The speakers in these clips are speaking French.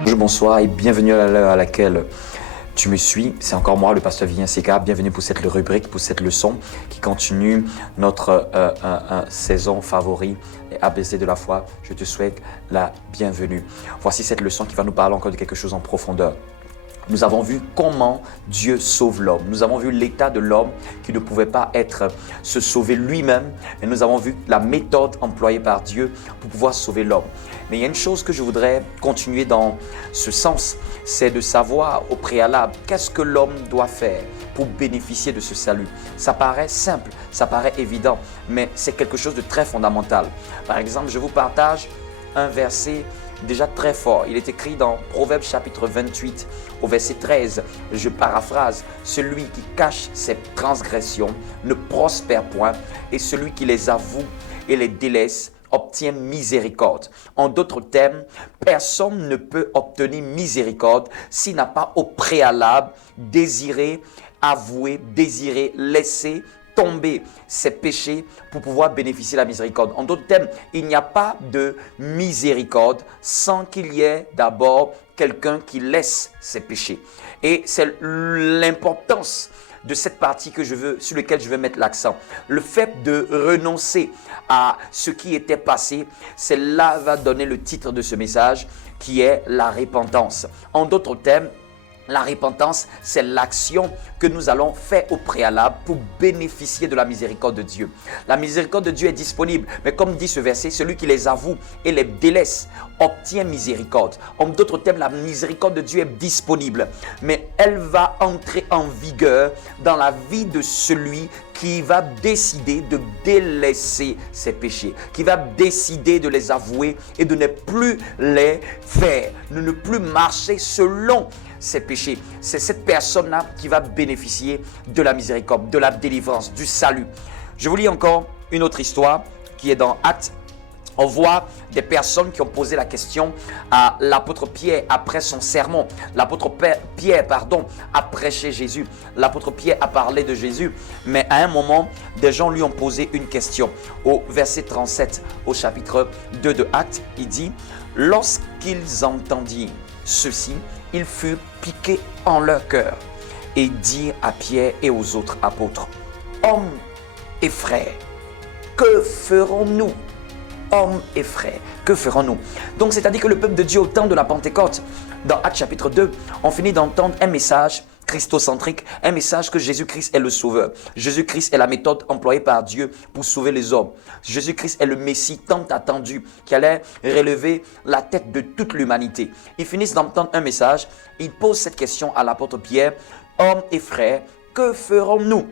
Bonjour, bonsoir et bienvenue à l'heure à laquelle tu me suis. C'est encore moi, le pasteur Vivien Sega. Bienvenue pour cette rubrique, pour cette leçon qui continue notre saison favorite, les ABC de la foi. Je te souhaite la bienvenue. Voici cette leçon qui va nous parler encore de quelque chose en profondeur. Nous avons vu comment Dieu sauve l'homme. Nous avons vu l'état de l'homme qui ne pouvait pas se sauver lui-même. Et nous avons vu la méthode employée par Dieu pour pouvoir sauver l'homme. Mais il y a une chose que je voudrais continuer dans ce sens, c'est de savoir au préalable qu'est-ce que l'homme doit faire pour bénéficier de ce salut. Ça paraît simple, ça paraît évident, mais c'est quelque chose de très fondamental. Par exemple, je vous partage un verset déjà très fort. Il est écrit dans Proverbes chapitre 28 au verset 13. Je paraphrase. Celui qui cache ses transgressions ne prospère point et celui qui les avoue et les délaisse obtient miséricorde. En d'autres termes, personne ne peut obtenir miséricorde s'il n'a pas au préalable désiré, avoué, désiré, laisser tomber ses péchés pour pouvoir bénéficier de la miséricorde. En d'autres termes, il n'y a pas de miséricorde sans qu'il y ait d'abord quelqu'un qui laisse ses péchés. Et c'est l'importance de cette partie sur laquelle je veux mettre l'accent. Le fait de renoncer à ce qui était passé, cela va donner le titre de ce message qui est la repentance. En d'autres termes, la repentance, c'est l'action que nous allons faire au préalable pour bénéficier de la miséricorde de Dieu. La miséricorde de Dieu est disponible, mais comme dit ce verset, celui qui les avoue et les délaisse obtient miséricorde. En d'autres termes, la miséricorde de Dieu est disponible, mais elle va entrer en vigueur dans la vie de celui qui va décider de délaisser ses péchés, qui va décider de les avouer et de ne plus les faire, de ne plus marcher selon ses péchés. C'est cette personne-là qui va bénéficier de la miséricorde, de la délivrance, du salut. Je vous lis encore une autre histoire qui est dans Actes. On voit des personnes qui ont posé la question à l'apôtre Pierre après son sermon. L'apôtre Pierre, a prêché Jésus. L'apôtre Pierre a parlé de Jésus. Mais à un moment, des gens lui ont posé une question. Au verset 37, au chapitre 2 de Actes, il dit « Lorsqu'ils entendirent ceci, ils furent piqués en leur cœur et dirent à Pierre et aux autres apôtres, « Hommes et frères, que ferons-nous » Hommes et frères, que ferons-nous? Donc, c'est-à-dire que le peuple de Dieu au temps de la Pentecôte, dans Actes chapitre 2, on finit d'entendre un message christocentrique, un message que Jésus-Christ est le sauveur. Jésus-Christ est la méthode employée par Dieu pour sauver les hommes. Jésus-Christ est le Messie tant attendu qui allait relever la tête de toute l'humanité. Ils finissent d'entendre un message, ils posent cette question à l'apôtre Pierre, « Hommes et frères, que ferons-nous »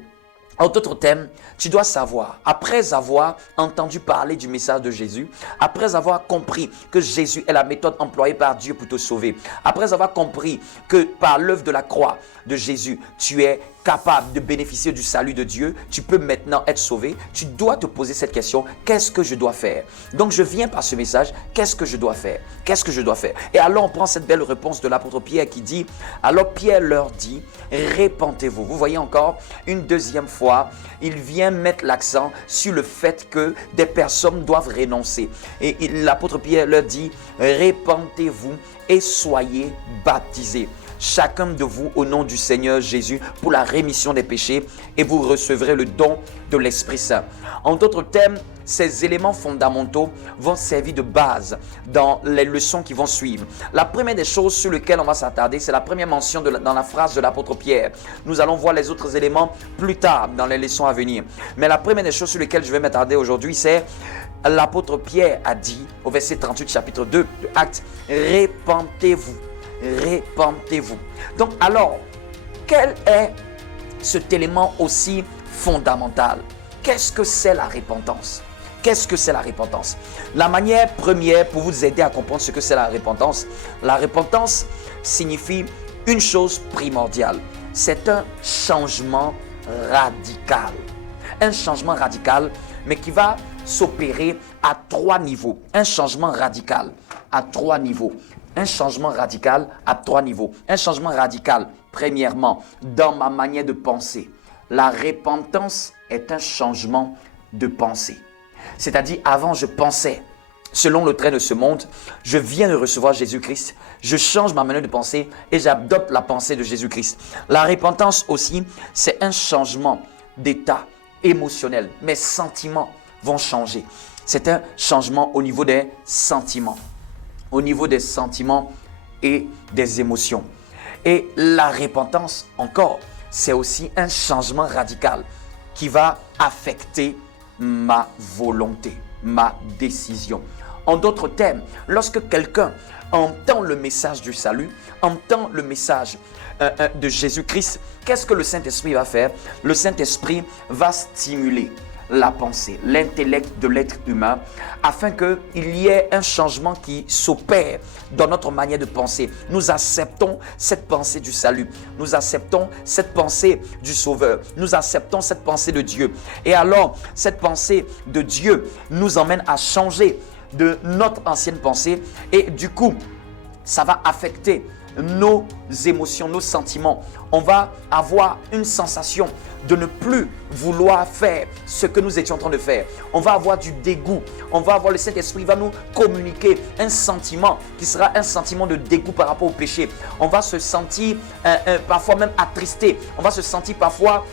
En d'autres termes, tu dois savoir, après avoir entendu parler du message de Jésus, après avoir compris que Jésus est la méthode employée par Dieu pour te sauver, après avoir compris que par l'œuvre de la croix de Jésus, tu es capable de bénéficier du salut de Dieu, tu peux maintenant être sauvé, tu dois te poser cette question, qu'est-ce que je dois faire? Donc je viens par ce message, qu'est-ce que je dois faire? Qu'est-ce que je dois faire? Et alors on prend cette belle réponse de l'apôtre Pierre qui dit, alors Pierre leur dit, repentez-vous. Vous voyez encore, une deuxième fois, il vient mettre l'accent sur le fait que des personnes doivent renoncer. Et l'apôtre Pierre leur dit, repentez-vous et soyez baptisés. Chacun de vous au nom du Seigneur Jésus pour la rémission des péchés et vous recevrez le don de l'Esprit Saint. En d'autres termes, ces éléments fondamentaux vont servir de base dans les leçons qui vont suivre. La première des choses sur lesquelles on va s'attarder, c'est la première mention dans la phrase de l'apôtre Pierre. Nous allons voir les autres éléments plus tard dans les leçons à venir. Mais la première des choses sur lesquelles je vais m'attarder aujourd'hui, c'est l'apôtre Pierre a dit au verset 38 chapitre 2 de Actes, « Repentez-vous. Repentez-vous. » Donc alors, quel est cet élément aussi fondamental? Qu'est-ce que c'est la repentance? Qu'est-ce que c'est la repentance? La manière première pour vous aider à comprendre ce que c'est la repentance signifie une chose primordiale. C'est un changement radical. Un changement radical, mais qui va s'opérer à 3 niveaux. Un changement radical à 3 niveaux. Un changement radical à 3 niveaux. Un changement radical, premièrement, dans ma manière de penser. La repentance est un changement de penser. C'est-à-dire, avant, je pensais selon le trait de ce monde. Je viens de recevoir Jésus-Christ. Je change ma manière de penser et j'adopte la pensée de Jésus-Christ. La repentance aussi, c'est un changement d'état émotionnel. Mes sentiments vont changer. C'est un changement au niveau des sentiments. Au niveau des sentiments et des émotions. Et la repentance, encore, c'est aussi un changement radical qui va affecter ma volonté, ma décision. En d'autres termes, lorsque quelqu'un entend le message du salut, entend le message de Jésus-Christ, qu'est-ce que le Saint-Esprit va faire? Le Saint-Esprit va stimuler la pensée, l'intellect de l'être humain, afin qu'il y ait un changement qui s'opère dans notre manière de penser. Nous acceptons cette pensée du salut, nous acceptons cette pensée du Sauveur, nous acceptons cette pensée de Dieu. Et alors, cette pensée de Dieu nous emmène à changer de notre ancienne pensée et du coup, ça va affecter nos émotions, nos sentiments. On va avoir une sensation de ne plus vouloir faire ce que nous étions en train de faire. On va avoir du dégoût. On va avoir le Saint-Esprit va nous communiquer un sentiment qui sera un sentiment de dégoût par rapport au péché. On va se sentir parfois même attristé. On va se sentir parfois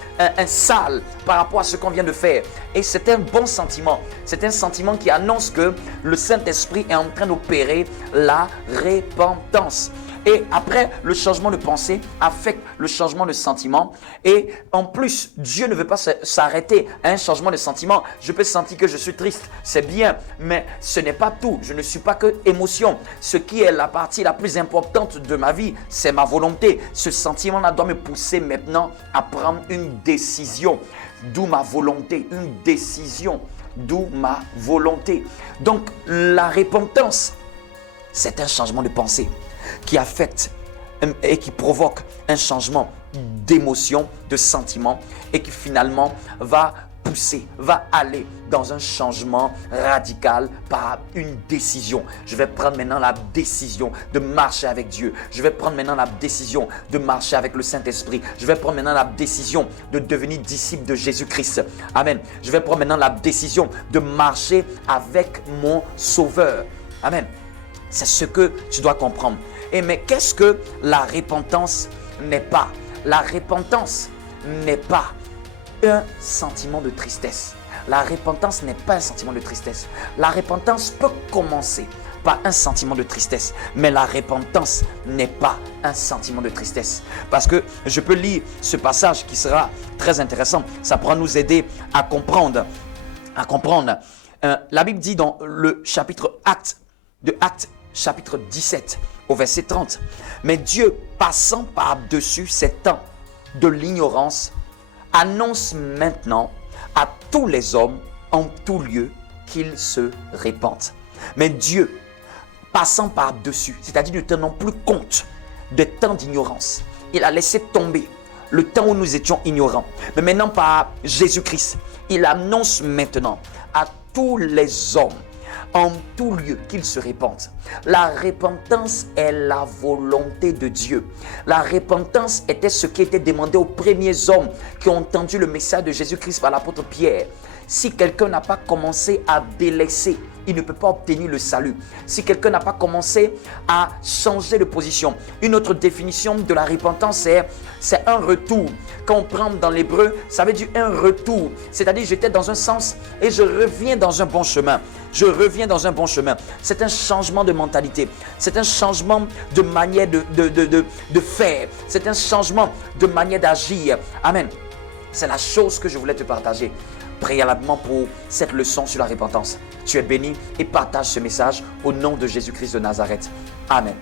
sale par rapport à ce qu'on vient de faire. Et c'est un bon sentiment. C'est un sentiment qui annonce que le Saint-Esprit est en train d'opérer la repentance. Et après, le changement de pensée affecte le changement de sentiment. Et en plus, Dieu ne veut pas s'arrêter à un changement de sentiment. Je peux sentir que je suis triste, c'est bien, mais ce n'est pas tout. Je ne suis pas que émotion. Ce qui est la partie la plus importante de ma vie, c'est ma volonté. Ce sentiment-là doit me pousser maintenant à prendre une décision. D'où ma volonté, une décision. D'où ma volonté. Donc, la repentance, c'est un changement de pensée qui affecte et qui provoque un changement d'émotion, de sentiment et qui finalement va pousser, va aller dans un changement radical par une décision. Je vais prendre maintenant la décision de marcher avec Dieu. Je vais prendre maintenant la décision de marcher avec le Saint-Esprit. Je vais prendre maintenant la décision de devenir disciple de Jésus-Christ. Amen. Je vais prendre maintenant la décision de marcher avec mon Sauveur. Amen. C'est ce que tu dois comprendre. Et mais qu'est-ce que la repentance n'est pas? La repentance n'est pas un sentiment de tristesse. La repentance n'est pas un sentiment de tristesse. La repentance peut commencer par un sentiment de tristesse, mais la repentance n'est pas un sentiment de tristesse. Parce que je peux lire ce passage qui sera très intéressant. Ça pourra nous aider à comprendre. La Bible dit dans le chapitre Actes chapitre 17 au verset 30. Mais Dieu, passant par-dessus ces temps de l'ignorance, annonce maintenant à tous les hommes en tout lieu qu'ils se répandent. Mais Dieu, passant par-dessus, c'est-à-dire ne tenant plus compte des temps d'ignorance, il a laissé tomber le temps où nous étions ignorants. Mais maintenant par Jésus-Christ, il annonce maintenant à tous les hommes en tout lieu qu'ils se répandent. La repentance est la volonté de Dieu. La repentance était ce qui était demandé aux premiers hommes qui ont entendu le message de Jésus-Christ par l'apôtre Pierre. Si quelqu'un n'a pas commencé à délaisser, il ne peut pas obtenir le salut. Si quelqu'un n'a pas commencé à changer de position. Une autre définition de la repentance, c'est un retour. Quand on prend dans l'hébreu, ça veut dire un retour. C'est-à-dire j'étais dans un sens et je reviens dans un bon chemin. Je reviens dans un bon chemin. C'est un changement de mentalité. C'est un changement de manière de faire. C'est un changement de manière d'agir. Amen. C'est la chose que je voulais te partager préalablement pour cette leçon sur la repentance. Tu es béni et partage ce message au nom de Jésus-Christ de Nazareth. Amen.